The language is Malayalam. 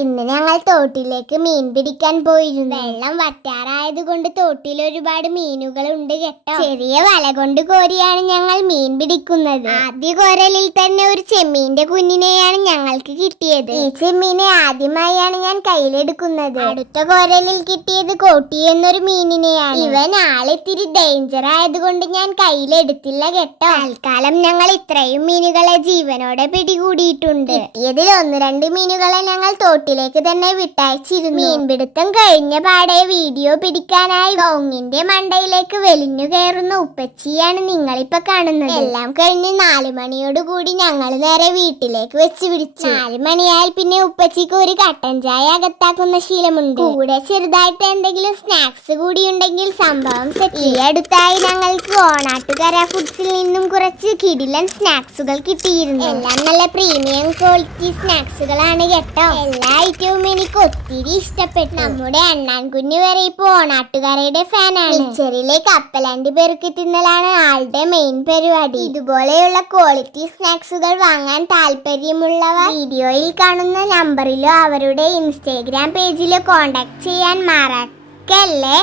ഇന്ന് ഞങ്ങൾ തോട്ടിലേക്ക് മീൻ പിടിക്കാൻ പോയിരുന്നു. വെള്ളം വറ്റാറായത് കൊണ്ട് തോട്ടിൽ ഒരുപാട് മീനുകൾ ഉണ്ട് കേട്ടോ. ചെറിയ വല കൊണ്ട് കോരിയാണ് ഞങ്ങൾ മീൻ പിടിക്കുന്നത്. ആദ്യ കോരലിൽ തന്നെ ഒരു ചെമ്മീന്റെ കുഞ്ഞിനെയാണ് ഞങ്ങൾക്ക് കിട്ടിയത്. ഈ ചെമ്മീനെ ആദ്യമായാണ് ഞാൻ കയ്യിലെടുക്കുന്നത്. അടുത്ത കോരലിൽ കിട്ടിയത് കോട്ടി എന്നൊരു മീനിനെയാണ്. ഇവൻ ആളിത്തിരി ഡേഞ്ചർ ആയതുകൊണ്ട് ഞാൻ കയ്യിലെടുത്തില്ല കേട്ടോ. തൽക്കാലം ഞങ്ങൾ ഇത്രയും മീനുകളെ ജീവനോടെ പിടികൂടിയിട്ടുണ്ട്. കിട്ടിയതിൽ 1-2 മീനുകളെ ഞങ്ങൾ തോട്ടിലേക്ക് തന്നെ വിട്ടയച്ചിരുന്നു. മീൻപിടുത്തം കഴിഞ്ഞ പാടെ വീഡിയോ പിടിക്കാനായി കൗങ്ങിന്റെ മണ്ടയിലേക്ക് വെലിഞ്ഞു കയറുന്ന ഉപ്പച്ചിയാണ് നിങ്ങളിപ്പോ കാണുന്നത്. എല്ലാം കഴിഞ്ഞ് 4 മണിയോടുകൂടി ഞങ്ങൾ നേരെ വീട്ടിലേക്ക് വെച്ച് പിടിച്ചു. 4 മണിയായാൽ പിന്നെ ഉപ്പച്ചിക്ക് ഒരു കട്ടൻ ചായ അകത്താക്കുന്ന ശീലമുണ്ട്. കൂടെ ചെറുതായിട്ട് എന്തെങ്കിലും സ്നാക്സ് കൂടി ഉണ്ടെങ്കിൽ സംഭവം സെറ്റ്. ഈ അടുത്തായി ഞങ്ങൾക്ക് ഓണാട്ടുകര ഫുഡ്സിൽ നിന്നും കുറച്ച് കിടിലൻ സ്നാക്സുകൾ കിട്ടിയിരുന്നു. എല്ലാം നല്ല പ്രീമിയം ക്വാളിറ്റി സ്നാക്സുകളാണ് കേട്ടോ. എല്ലാ ഐറ്റവും എനിക്ക് ഒത്തിരി ഇഷ്ടപ്പെട്ടു. നമ്മുടെ അണ്ണാൻ കുഞ്ഞു വരെ ഇപ്പൊ ഓണാട്ടുകാരയുടെ ഫാനാണ്. മിച്ചറിലെ കപ്പലണ്ടി പെറുക്കി തിന്നലാണ് ആളുടെ മെയിൻ പരിപാടി. ഇതുപോലെയുള്ള ക്വാളിറ്റി സ്നാക്സുകൾ വാങ്ങാൻ താല്പര്യമുള്ളവർ വീഡിയോയിൽ കാണുന്ന നമ്പറിലോ അവരുടെ ഇൻസ്റ്റാഗ്രാം പേജിലോ കോണ്ടാക്ട് ചെയ്യാൻ മറക്കല്ലേ.